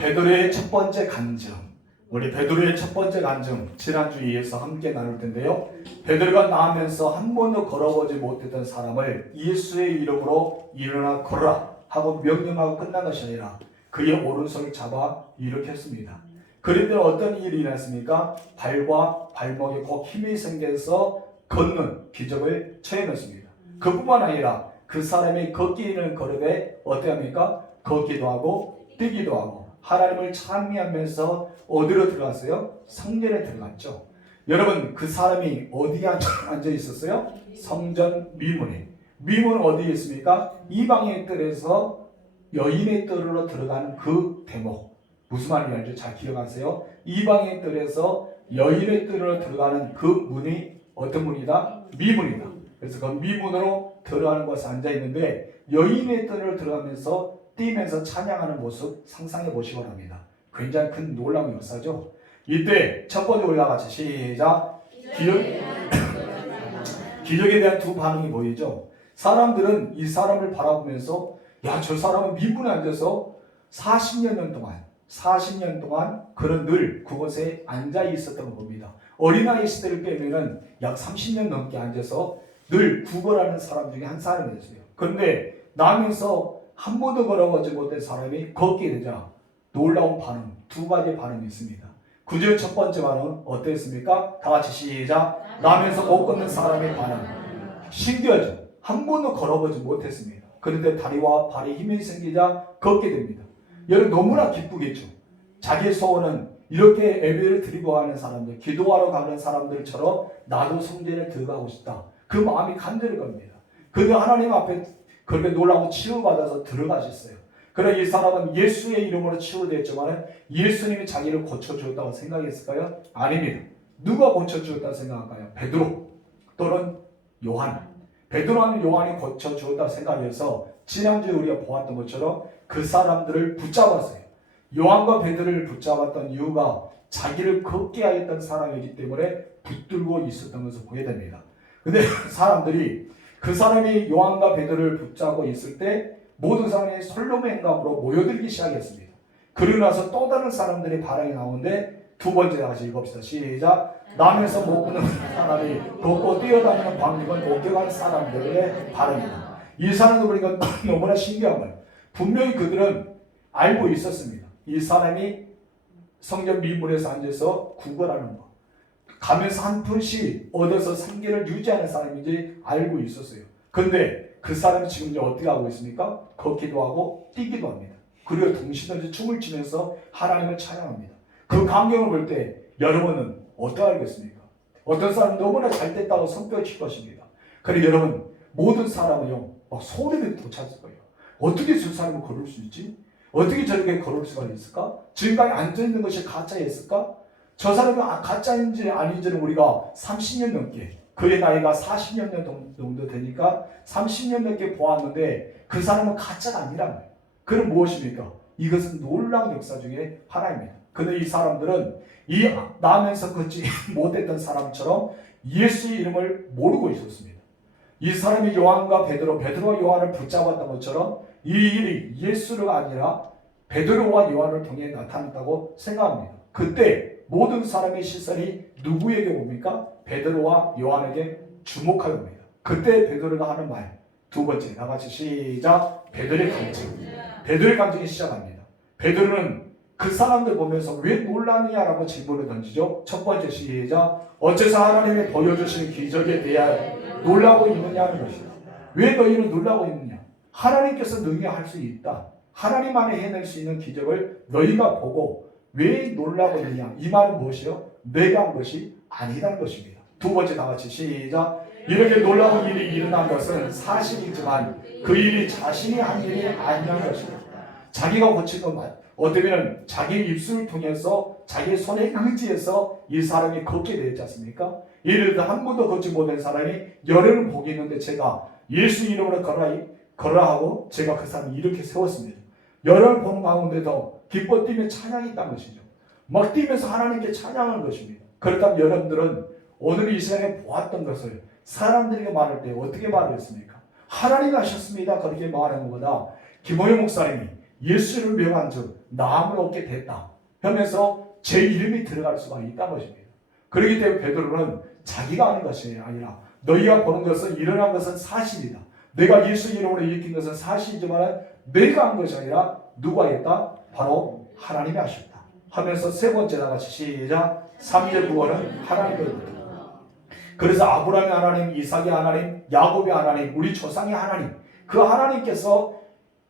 베드로의 첫 번째 간증, 우리 베드로의 첫 번째 간증 지난주에 이어서 함께 나눌 텐데요. 베드로가 나오면서 한 번도 걸어보지 못했던 사람을 예수의 이름으로 일어나 걸어라 하고 명령하고 끝난 것이 아니라 그의 오른손을 잡아 일으켰습니다. 그런데 어떤 일이 일어났습니까? 발과 발목에 꼭 힘이 생겨서 걷는 기적을 처해냈습니다. 그뿐만 아니라 그 사람이 걷기는 걸음에 어떻게 합니까? 걷기도 하고 뛰기도 하고 하나님을 찬미하면서 어디로 들어갔어요? 성전에 들어갔죠. 여러분, 그 사람이 어디에 앉아 있었어요? 성전 미문에. 미문은 어디에 있습니까? 이방의 뜰에서 여인의 뜰로 들어가는 그 대목. 무슨 말인지 알죠? 잘 기억하세요. 이방의 뜰에서 여인의 뜰로 들어가는 그 문이 어떤 문이다? 미문이다. 그래서 그 미문으로 들어가는 곳에 앉아 있는데 여인의 뜰을 들어가면서 뛰면서 찬양하는 모습 상상해 보시기 바랍니다. 굉장히 큰 놀라운 역사죠. 이때 첫 번째 올라가서 시작. 기적에 대한 두 반응이 보이죠. 사람들은 이 사람을 바라보면서 야, 저 사람은 미문에 앉아서 40년 동안 그는 늘 그곳에 앉아 있었던 겁니다. 어린아이 시대를 빼면은 약 30년 넘게 앉아서 늘 구걸하는 사람 중에 한 사람이었어요. 그런데 나면서 한 번도 걸어보지 못한 사람이 걷게 되자 놀라운 반응, 두 가지 반응이 있습니다. 그중 첫 번째 반응은 어땠습니까? 다 같이 시작. 나면서 못 걷는 사람의 반응. 신기하죠? 한 번도 걸어보지 못했습니다. 그런데 다리와 발에 힘이 생기자 걷게 됩니다. 여러분 너무나 기쁘겠죠? 자기의 소원은 이렇게 예배를 드리고 가는 사람들, 기도하러 가는 사람들처럼 나도 성전에 들어가고 싶다. 그 마음이 간절할 겁니다. 근데 하나님 앞에 그렇게 놀라고 치유받아서 들어가셨어요. 그러나 이 사람은 예수의 이름으로 치유됐지만 예수님이 자기를 고쳐주었다고 생각했을까요? 아닙니다. 누가 고쳐주었다고 생각할까요? 베드로 또는 요한. 베드로는 요한이 고쳐주었다고 생각해서 지난주에 우리가 보았던 것처럼 그 사람들을 붙잡았어요. 요한과 베드로를 붙잡았던 이유가 자기를 걷게 하였던 사람이기 때문에 붙들고 있었던 것을 보게 됩니다. 근데 사람들이 그 사람이 요한과 베드로를 붙잡고 있을 때 모든 사람이 솔로몬 행각으로 모여들기 시작했습니다. 그리고 나서 또 다른 사람들의 반응이 나오는데 두 번째 다시 읽읍시다. 시작. 남에서 못 걷는 사람이 걷고 뛰어다니는 방식을 목격한 사람들의 반응이다. 이 사람들 보니까 너무나 신기한 거예요. 분명히 그들은 알고 있었습니다. 이 사람이 성전 미문에서 앉아서 구걸하는 거. 가면서 한 푼씩 얻어서 생계를 유지하는 사람인지 알고 있었어요. 그런데 그 사람이 지금 이제 어떻게 하고 있습니까? 걷기도 하고 뛰기도 합니다. 그리고 동시에 춤을 추면서 하나님을 찬양합니다. 그 광경을 볼 때 여러분은 어떻게 알겠습니까? 어떤 사람은 너무나 잘 됐다고 성격칠 것입니다. 그런데 여러분 모든 사람은요 막 소리를 돋았을 거예요. 어떻게 저 사람을 걸을 수 있지? 어떻게 저렇게 걸을 수가 있을까? 지금까지 앉아있는 것이 가짜였을까? 저 사람이 가짜인지 아닌지는 우리가 30년 넘게, 그의 나이가 40년 정도 되니까 30년 넘게 보았는데 그 사람은 가짜가 아니란 거예요. 그럼 무엇입니까? 이것은 놀라운 역사 중에 하나입니다. 근데 이 사람들은 이 나면서 걷지 못했던 사람처럼 예수의 이름을 모르고 있었습니다. 이 사람이 요한과 베드로와 요한을 붙잡았던 것처럼 이 일이 예수가 아니라 베드로와 요한을 통해 나타났다고 생각합니다. 그때 모든 사람의 시선이 누구에게 옵니까? 베드로와 요한에게 주목하게 옵니다. 그때 베드로가 하는 말, 두 번째, 다 같이 시작. 베드로의 간증. 베드로의 간증이 시작합니다. 베드로는 그 사람들 보면서 왜 놀라느냐라고 질문을 던지죠. 첫 번째 시작. 어째서 하나님이 보여주신 기적에 대하여 놀라고 있느냐는 것이다. 왜 너희는 놀라고 있느냐? 하나님께서 능히 할 수 있다. 하나님만이 해낼 수 있는 기적을 너희가 보고 왜 놀라고 있느냐? 이 말은 무엇이요? 내가 한 것이 아니라는 것입니다. 두 번째 다 같이 시작. 이렇게 놀라운 일이 일어난 것은 사실이지만 그 일이 자신이 한 일이 아니라는 것입니다. 자기가 고친 것만 어쩌면 자기 입술을 통해서 자기 손에 의지해서 이 사람이 걷게 되었지 않습니까? 예를 들어 한 번도 걷지 못한 사람이 열흘을 복이 있는데 제가 예수 이름으로 걸어라 하고 제가 그 사람을 이렇게 세웠습니다. 열흘 보는 가운데도 기뻐 뛰며 찬양이 있다는 것이죠. 막 뛰면서 하나님께 찬양하는 것입니다. 그렇다면 여러분들은 오늘 이 시간에 보았던 것을 사람들에게 말할 때 어떻게 말했습니까? 하나님이 하셨습니다. 그렇게 말하는 것보다 김호영 목사님이 예수를 명한즉 나음을 얻게 됐다 하면서 제 이름이 들어갈 수가 있다는 것입니다. 그렇기 때문에 베드로는 자기가 하는 것이 아니라 너희가 보는 것은 일어난 것은 사실이다. 내가 예수 이름으로 일으킨 것은 사실이지만 내가 한 것이 아니라 누가 했다? 바로 하나님이 하셨다 하면서 세 번째 다 같이 시작. 3절 구원은 하나님의. 그래서 아브라함의 하나님, 이삭의 하나님, 야곱의 하나님, 우리 조상의 하나님, 그 하나님께서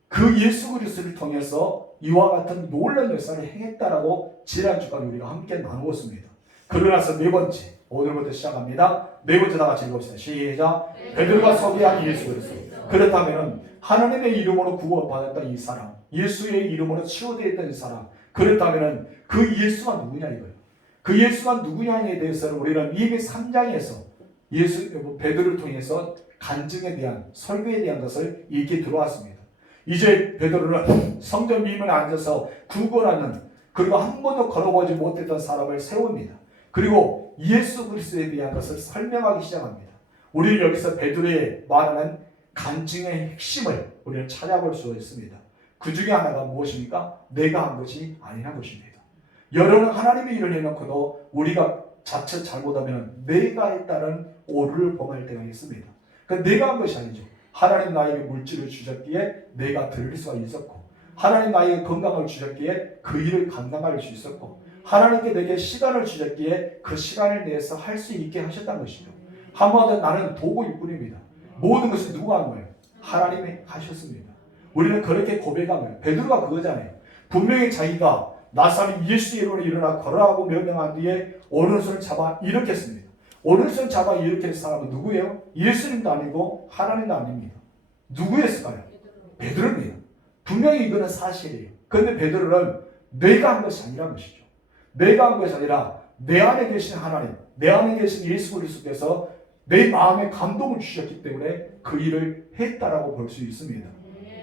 그 예수 그리스도를 통해서 이와 같은 놀라운 역사를 행했다라고 지난주까지 우리가 함께 나누었습니다. 그러나서 네 번째, 오늘부터 시작합니다. 네 번째 다 같이 읽읍시다. 시작. 베드로가 소개한 예수 그리스도. 그렇다면 하나님의 이름으로 구원받았던 이 사람, 예수의 이름으로 치유되었던 이 사람, 그렇다면 그 예수가 누구냐 이거예요. 그 예수가 누구냐에 대해서는 우리는 이미 3장에서 베드로를 통해서 간증에 대한 설교에 대한 것을 읽게 들어왔습니다. 이제 베드로는 성전 미문에 앉아서 구걸하는, 그리고 한 번도 걸어보지 못했던 사람을 세웁니다. 그리고 예수 그리스도에 대한 것을 설명하기 시작합니다. 우리는 여기서 베드로의 말하는 간증의 핵심을 우리는 찾아볼 수 있습니다. 그 중에 하나가 무엇입니까? 내가 한 것이 아니라는 것입니다. 여러분, 하나님의 일을 해놓고도 우리가 자칫 잘못하면 내가 했다는 오류를 범할 때가 있습니다. 그러니까 내가 한 것이 아니죠. 하나님 나에게 물질을 주셨기에 내가 드릴 수가 있었고, 하나님 나에게 건강을 주셨기에 그 일을 감당할 수 있었고, 하나님께 내게 시간을 주셨기에 그 시간을 내서 할 수 있게 하셨다는 것이죠. 한마디로 나는 도구일 뿐입니다. 모든 것을 누가 한 거예요? 하나님이 하셨습니다. 우리는 그렇게 고백하면 베드로가 그거잖아요. 분명히 자기가 나사렛 예수 이름으로 일어나 걸어가고 명령한 뒤에 오른손을 잡아 일으켰습니다. 오른손을 잡아 일으킨 사람은 누구예요? 예수님도 아니고 하나님도 아닙니다. 누구였을까요? 베드로입니다. 분명히 이거는 사실이에요. 그런데 베드로는 내가 한 것이 아니라는 것이죠. 내가 한 것이 아니라 내 안에 계신 하나님, 내 안에 계신 예수 그리스도께서 내 마음에 감동을 주셨기 때문에 그 일을 했다라고 볼 수 있습니다.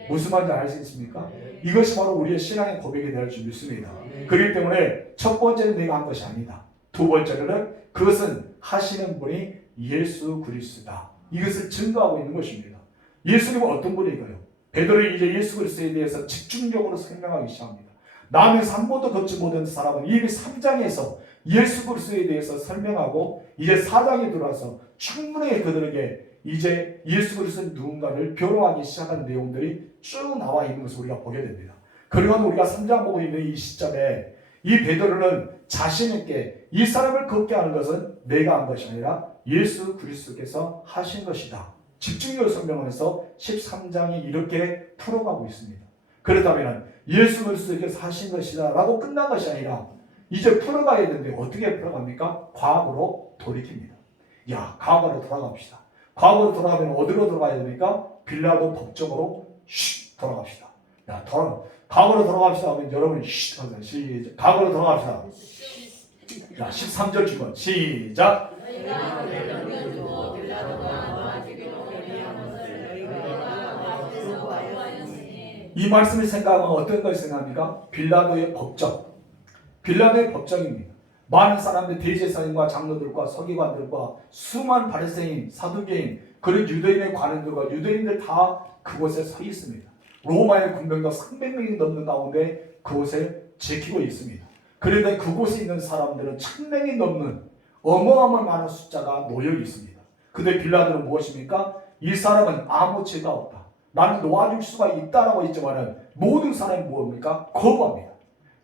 무슨 말인지 알 수 있습니까? 이것이 바로 우리의 신앙의 고백이 될 줄 믿습니다. 그렇기 때문에 첫 번째는 내가 한 것이 아니다. 두 번째는 그것은 하시는 분이 예수 그리스도다. 이것을 증거하고 있는 것입니다. 예수님은 어떤 분일까요? 베드로는 이제 예수 그리스도에 대해서 집중적으로 설명하기 시작합니다. 남에서 한 번도 걷지 못한 사람은 이미 3장에서 예수 그리스도에 대해서 설명하고 이제 4장에 들어와서 충분히 그들에게 이제 예수 그리스도는 누군가를 변호하기 시작한 내용들이 쭉 나와 있는 것을 우리가 보게 됩니다. 그리고 우리가 3장 보고 있는 이 시점에 이 베드로는 자신에게 이 사람을 걷게 하는 것은 내가 한 것이 아니라 예수 그리스도께서 하신 것이다. 집중적으로 설명하면서 13장이 이렇게 풀어가고 있습니다. 그렇다면 예수 그리스도께서 하신 것이다 라고 끝난 것이 아니라 이제 풀어가야 되는데 어떻게 풀어갑니까? 과거로 돌이킵니다. 야, 과거로 돌아갑시다. 과거로 돌아가면 어디로 돌아가야 됩니까? 빌라도 법정으로 돌아갑시다. 야, 과거로 돌아갑시다 하면 여러분이 시작. 과거로 돌아갑시다. 야, 13절 주문 시작. 이 말씀을 생각하면 어떤 걸 생각합니까? 빌라도의 법정. 빌라도의 법정입니다. 많은 사람들, 대제사장과 장로들과 서기관들과 수많은 바리새인, 사두개인, 그런 유대인의 관원들과 유대인들 다 그곳에 서 있습니다. 로마의 군병도 300명이 넘는 가운데 그곳에 지키고 있습니다. 그런데 그곳에 있는 사람들은 1000명이 넘는 어마어마한 많은 숫자가 놓여 있습니다. 근데 빌라도는 무엇입니까? 이 사람은 아무 죄가 없다. 나는 놓아줄 수가 있다라고 했지만은 모든 사람이 뭡니까? 거부합니다.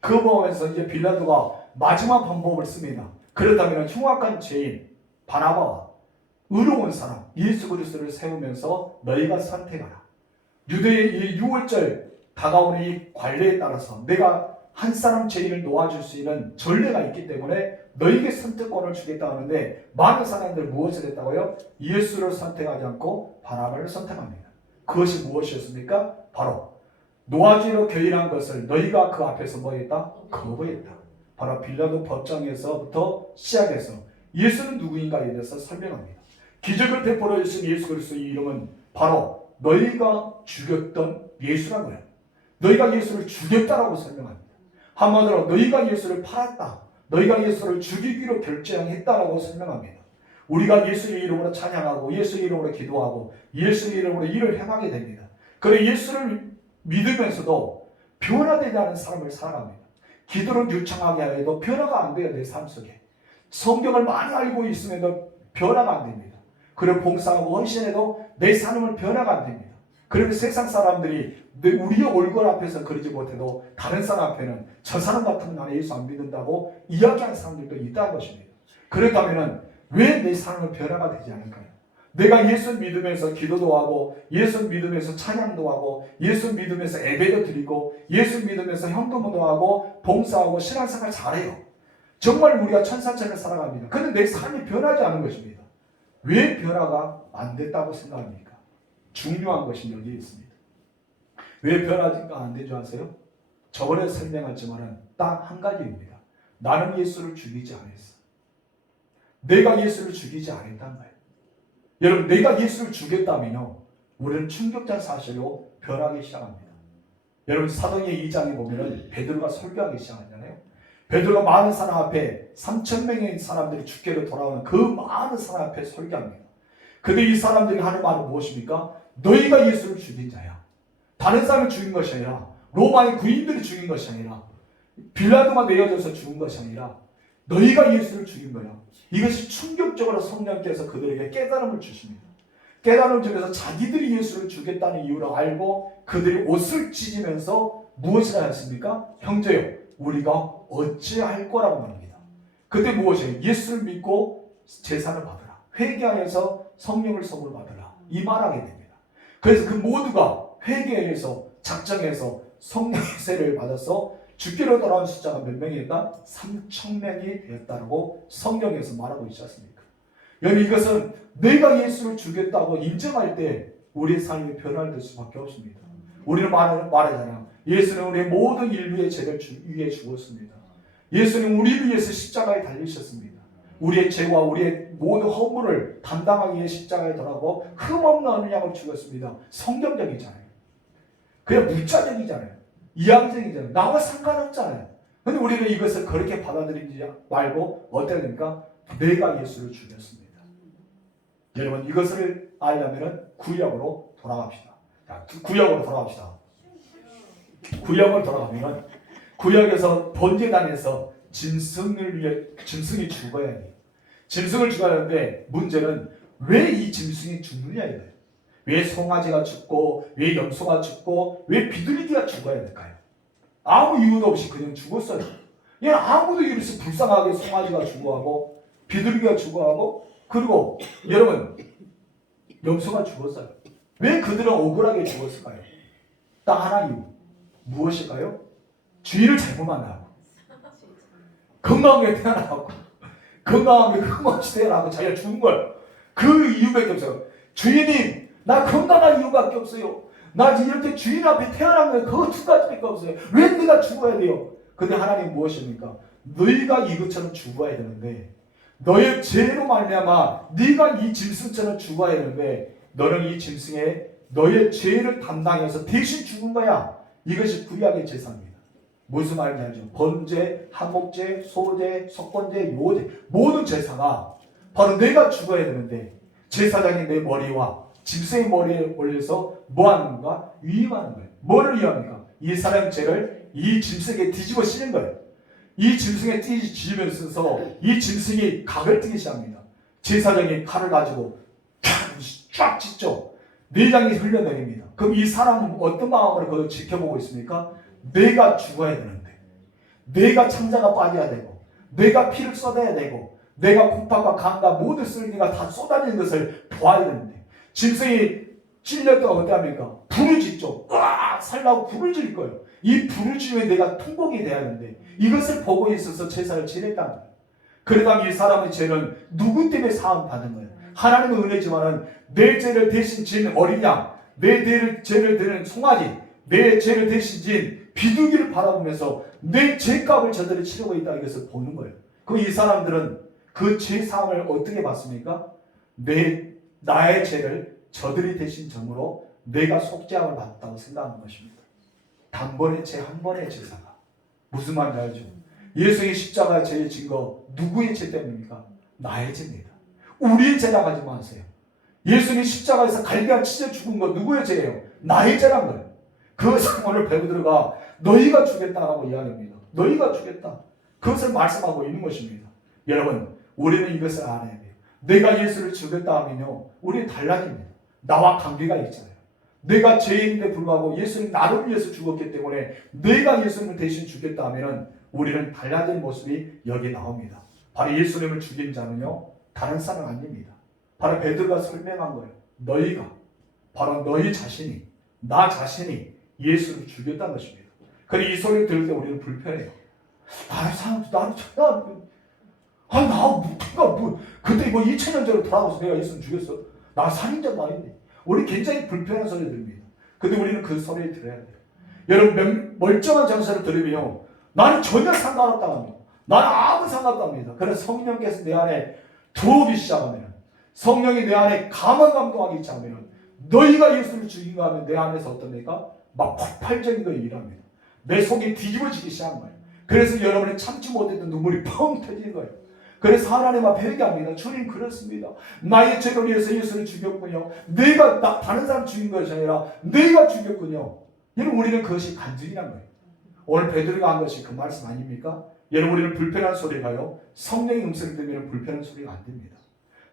거부하면서 이제 빌라도가 마지막 방법을 씁니다. 그렇다면 흉악한 죄인 바나바와 의로운 사람 예수 그리스도를 세우면서 너희가 선택하라. 유대의 이 6월절 다가오는 이 관례에 따라서 내가 한 사람 죄인을 놓아줄 수 있는 전례가 있기 때문에 너희에게 선택권을 주겠다 하는데 많은 사람들 무엇을 했다고요? 예수를 선택하지 않고 바나바를 선택합니다. 그것이 무엇이었습니까? 바로 놓아주기로 결의한 것을 너희가 그 앞에서 뭐 했다? 거부했다. 바로 빌라도 법정에서부터 시작해서 예수는 누구인가에 대해서 설명합니다. 기적을 베풀어 주신 예수 그리스도의 이름은 바로 너희가 죽였던 예수라고요. 너희가 예수를 죽였다라고 설명합니다. 한마디로 너희가 예수를 팔았다. 너희가 예수를 죽이기로 결정했다라고 설명합니다. 우리가 예수의 이름으로 찬양하고 예수의 이름으로 기도하고 예수의 이름으로 일을 행하게 됩니다. 그래 예수를 믿으면서도 변화되지 않은 삶을 살아갑니다. 기도를 유창하게 해도 변화가 안 돼요. 내 삶 속에. 성경을 많이 알고 있음에도 변화가 안 됩니다. 그리고 봉사하고 헌신해도 내 삶은 변화가 안 됩니다. 그리고 세상 사람들이 우리의 얼굴 앞에서 그러지 못해도 다른 사람 앞에는 저 사람 같으면 나는 예수 안 믿는다고 이야기하는 사람들도 있다는 것입니다. 그렇다면 왜 내 삶은 변화가 되지 않을까요? 내가 예수 믿으면서 기도도 하고 예수 믿으면서 찬양도 하고 예수 믿으면서 예배도 드리고 예수 믿으면서 현금도 하고 봉사하고 신앙생활 잘해요. 정말 우리가 천사처럼 살아갑니다. 그런데 내 삶이 변하지 않은 것입니다. 왜 변화가 안 됐다고 생각합니까? 중요한 것이 여기에 있습니다. 왜 변화가 안 된 줄 아세요? 저번에 설명했지만 딱 한 가지입니다. 나는 예수를 죽이지 않았어. 내가 예수를 죽이지 않았단 말이에요. 여러분, 내가 예수를 죽였다면요, 우리는 충격적 사실로 변하기 시작합니다. 여러분, 사도행전 2장에 보면은 베드로가 설교하기 시작하잖아요. 베드로가 많은 사람 앞에 3,000명의 사람들이 주께로 돌아오는 그 많은 사람 앞에 설교합니다. 근데 이 사람들이 하는 말은 무엇입니까? 너희가 예수를 죽인 자야. 다른 사람을 죽인 것이 아니라, 로마의 군인들이 죽인 것이 아니라, 빌라도가 내어져서 죽은 것이 아니라 너희가 예수를 죽인 거야. 이것이 충격적으로 성령께서 그들에게 깨달음을 주십니다. 깨달음을 주면서 자기들이 예수를 죽였다는 이유를 알고 그들이 옷을 찢으면서 무엇을 하였습니까? 형제요, 우리가 어찌할 거라고 말합니다. 그때 무엇이에요? 예수를 믿고 제사를 받으라. 회개하여서 성령을 선물 받으라. 이 말하게 됩니다. 그래서 그 모두가 회개해서 작정해서 성령의 세례를 받아서 주께로 돌아온 숫자가 몇 명이었다? 3,000명이 되었다고 성경에서 말하고 있지 않습니까? 여러분, 이것은 내가 예수를 죽였다고 인정할 때 우리의 삶이 변화될 수밖에 없습니다. 우리는 말하잖아요. 예수는 우리의 모든 인류의 죄를 위해 죽었습니다. 예수는 우리를 위해서 십자가에 달리셨습니다. 우리의 죄와 우리의 모든 허물을 담당하기 위해 십자가에 돌아가고 흠없는 어느 양을 죽었습니다. 성경적이잖아요. 그냥 문자적이잖아요. 이양적이잖아요. 나와 상관없잖아요. 근데 우리는 이것을 그렇게 받아들이지 말고 어떻게 됩니까? 내가 예수를 죽였습니다. 여러분, 이것을 알려면 구약으로 돌아갑시다. 자, 구약으로 돌아갑시다. 구약으로 돌아가면 구약에서 번제단에서 짐승이 죽어야 해요. 짐승을 죽어야 하는데 문제는 왜 이 짐승이 죽느냐예요. 왜 송아지가 죽고 왜 염소가 죽고 왜 비둘기가 죽어야 될까요? 아무 이유도 없이 그냥 죽었어요. 얘는 아무도 이유 없이 불쌍하게 송아지가 죽어가고 비둘기가 죽어가고 그리고 여러분 염소가 죽었어요. 왜 그들은 억울하게 죽었을까요? 딱 하나 이유. 무엇일까요? 주인을 잘못 만나고 건강하게 태어나고 건강하게 흠없이 태어나고 자기가 죽은 거예요. 그 이유밖에 없어요. 주인이 나 건강한 이유밖에 없어요. 나 이렇게 주인 앞에 태어난 게 그 두 가지밖에 없어요. 왜 네가 죽어야 돼요? 근데 하나님 무엇입니까? 너희가 이것처럼 죽어야 되는데 너의 죄로 말미암아 네가 이 짐승처럼 죽어야 되는데 너는 이 짐승의 너의 죄를 담당해서 대신 죽은 거야. 이것이 구약의 제사입니다. 무슨 말인지 알죠? 번제, 한목제, 소제, 석번제, 요제 모든 제사가 바로 내가 죽어야 되는데 제사장이 내 머리와 짐승의 머리에 올려서 뭐하는 건가? 위임하는 거예요. 뭐를 위임합니까? 이 사람의 죄를 이 짐승에게 뒤집어 씌는 거예요. 이 짐승에 뒤집으면서 이 짐승이 각을 뜨기 시작합니다. 제사장이 칼을 가지고 쫙 찢죠. 내장이 흘러내립니다. 그럼 이 사람은 어떤 마음으로 그걸 지켜보고 있습니까? 내가 죽어야 되는데 내가 창자가 빠져야 되고 내가 피를 쏟아야 되고 내가 콩팥과 간과 모든 쓸개가 다 쏟아지는 것을 보아야 되는데 짐승이 찔렸다가 어떻게 합니까? 불을 짓죠. 으악! 살라고 불을 질 거예요. 이 불을 지면 내가 통곡이 돼야 하는데 이것을 보고 있어서 제사를 지냈다는 거예요. 그러다 이 사람의 죄는 누구 때문에 사함 받은 거예요? 하나님의 은혜지만은 내 죄를 대신 진 어린 양, 내 죄를 드는 송아지, 내 죄를 대신 진 비둘기를 바라보면서 내 죄값을 저들이 치르고 있다 이것을 보는 거예요. 그럼 이 사람들은 그 죄 사함을 어떻게 받습니까? 나의 죄를 저들이 대신 정으로 내가 속죄함을 받았다고 생각하는 것입니다. 단번에 죄 한 번의 제사가 무슨 말인지 알죠? 예수의 십자가의 죄의 증거 누구의 죄 때문입니까? 나의 죄입니다. 우리의 죄라고 하지 마세요. 예수님 십자가에서 갈비가 찢어 죽은 거 누구의 죄예요? 나의 죄란 거예요. 그 사건을 베드로가 너희가 주겠다라고 이야기합니다. 너희가 주겠다. 그것을 말씀하고 있는 것입니다. 여러분, 우리는 이것을 알아야 돼요. 내가 예수를 주겠다 하면요, 우리는 달라집니다. 나와 관계가 있잖아요. 내가 죄인인데 불구하고 예수는 나를 위해서 죽었기 때문에 내가 예수님을 대신 주겠다 하면 우리는 달라진 모습이 여기 나옵니다. 바로 예수님을 죽인 자는요, 다른 사람 아닙니다. 바로 베드로가 설명한 거예요. 너희가, 바로 너희 자신이, 나 자신이 예수를 죽였다는 것입니다. 그리고 이 소리를 들을 때 우리는 불편해요. 그때 2000년 전에 돌아가서 내가 예수를 죽였어. 나 살인자도 아닌데. 우리 굉장히 불편한 소리 들립니다. 근데 우리는 그 소리를 들어야 돼요. 여러분, 멀쩡한 정서를 들으면 나는 전혀 상관없다고 합니다. 나는 아무 상관도 없습니다. 그래서 성령께서 내 안에 들어오기 시작하면, 성령이 내 안에 감화감동하기 시작하면, 너희가 예수를 죽인가 하면 내 안에서 어떻습니까? 막 폭발적인 거 일합니다. 내 속이 뒤집어지기 시작한 거예요. 그래서 여러분이 참지 못했던 눈물이 펑 터지는 거예요. 그래서 하나님 앞에 회개합니다. 주님, 그렇습니다. 나의 죄를 위해서 예수를 죽였군요. 내가 다른 사람 죽인 것이 아니라 내가 죽였군요. 여러분, 우리는 그것이 간증이란 거예요. 오늘 베드로가 한 것이 그 말씀 아닙니까? 여러분, 우리는 불편한 소리가요, 성령의 음성을 들으면 불편한 소리가 안 됩니다.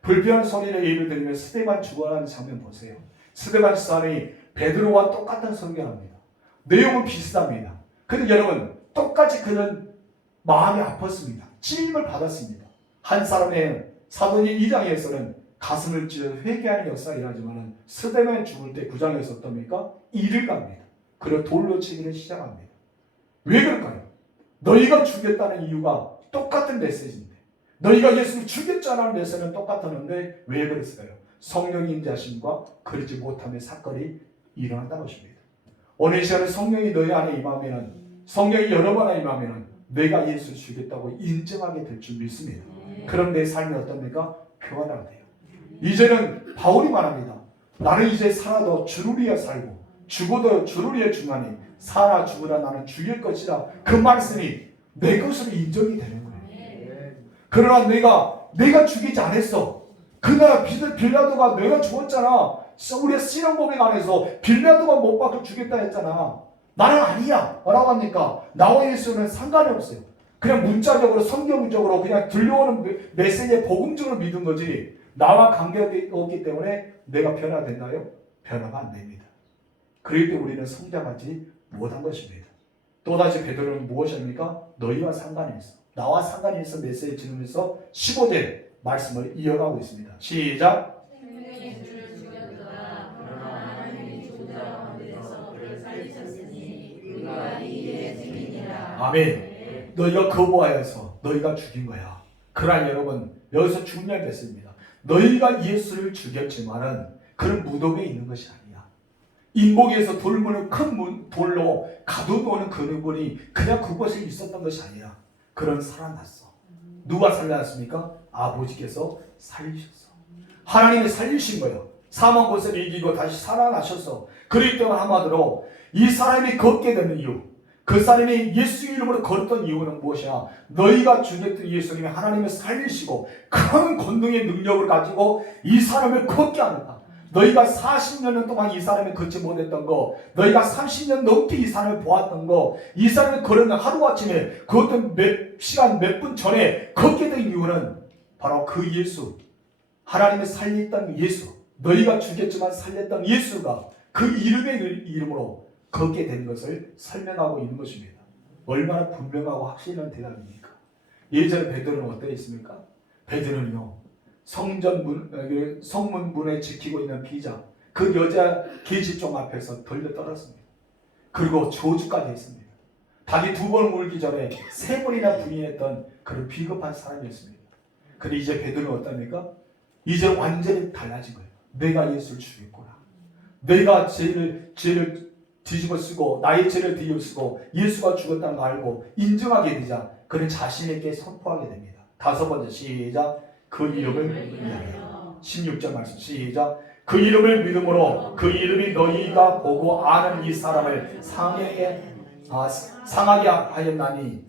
불편한 소리를 예를 들면 스데반 죽어가는 장면 보세요. 스데반 사람이 베드로와 똑같은 설교를 합니다. 내용은 비슷합니다. 근데 여러분, 똑같이 그는 마음이 아팠습니다. 찔림을 받았습니다. 한 사람의 사도행 2장에서는 가슴을 찢어 회개하는 역사가 일어나지만 스데반 죽을 때 9장에서 어떻습니까? 이를 갑니다. 그리고 돌로 치기를 시작합니다. 왜 그럴까요? 너희가 죽였다는 이유가 똑같은 메시지인데, 너희가 예수를 죽였자라는 메시지는 똑같았는데 왜 그랬을까요? 성령의 임재하심과 그러지 못함의 사건이 일어난다는 것입니다. 오늘 시간에 성령이 너희 안에 임하면, 성령이 여러 번 임하면 내가 예수를 죽였다고 인정하게 될 줄 믿습니다. 그럼 내 삶이 어떻습니까? 평안하게 돼요. 이제는 바울이 말합니다. 나는 이제 살아도 주를 위해 살고 죽어도 주를 위해 죽나니 살아 죽으라 나는 죽일 것이라. 그 말씀이 내 것으로 인정이 되는 거예요. 그러나 내가 죽이지 않았어. 그날 빌라도가 내가 죽었잖아. 우리의 신앙 고백 안에서 빌라도가 못 박혀 죽였다 했잖아. 나는 아니야 라고 하니까 나와 예수는 상관이 없어요. 그냥 문자적으로 성경적으로 그냥 들려오는 메시지의 복음적으로 믿은 거지 나와 관계가 없기 때문에 내가 변화됐나요? 변화가 안 됩니다. 그럴 때 우리는 성장하지 못한 것입니다. 또다시 베드로는 무엇입니까? 너희와 상관이 있어. 나와 상관이 있어 메시지 지으면서 15절 말씀을 이어가고 있습니다. 시작. 아멘. 너희가 거부하여서 너희가 죽인 거야. 그러나 여러분, 여기서 중요한 게 있습니다. 너희가 예수를 죽였지만은 그런 무덤에 있는 것이 아니야. 인목에서 돌문을 큰 돌로 가둬놓는 그분이 그냥 그곳에 있었던 것이 아니야. 그런 살아났어. 누가 살려놨습니까? 아버지께서 살리셨어. 하나님이 살리신 거예요. 사망 고세를 이기고 다시 살아나셨어. 그렇기 때문에 한마디로 이 사람이 걷게 되는 이유, 그 사람이 예수 이름으로 걸었던 이유는 무엇이야? 너희가 죽였던 예수님이 하나님을 살리시고 큰 권능의 능력을 가지고 이 사람을 걷게 하는다. 너희가 40년 동안 이 사람을 걷지 못했던 거, 너희가 30년 넘게 이 사람을 보았던 거, 이 사람을 걸은 하루아침에 그것도 몇 시간 몇 분 전에 걷게 된 이유는 바로 그 예수, 하나님을 살렸던 예수, 너희가 죽였지만 살렸던 예수가 그 이름의 이름으로 걷게 된 것을 설명하고 있는 것입니다. 얼마나 분명하고 확실한 대답입니까? 예전에 베드로는 어떠 있습니까? 베드로는요, 성문 문에 지키고 있는 비자, 그 여자 계집종 앞에서 덜려 떨었습니다. 그리고 저주까지 했습니다. 닭이 2번 물기 전에 3번이나 부인했던 그런 비겁한 사람이었습니다. 근데 이제 베드로는 어떻습니까? 이제 완전히 달라진 거예요. 내가 예수를 죽였구나. 내가 죄를 뒤집어 쓰고 나의 죄를 뒤집어 쓰고 예수가 죽었다는 걸 알고 인정하게 되자 그는 자신에게 선포하게 됩니다. 5번째 시작. 그 이름을 위하여. 16절 말씀 시작. 그 이름을 믿음으로 그 이름이 너희가 보고 아는 이 사람을 성하게 하였나니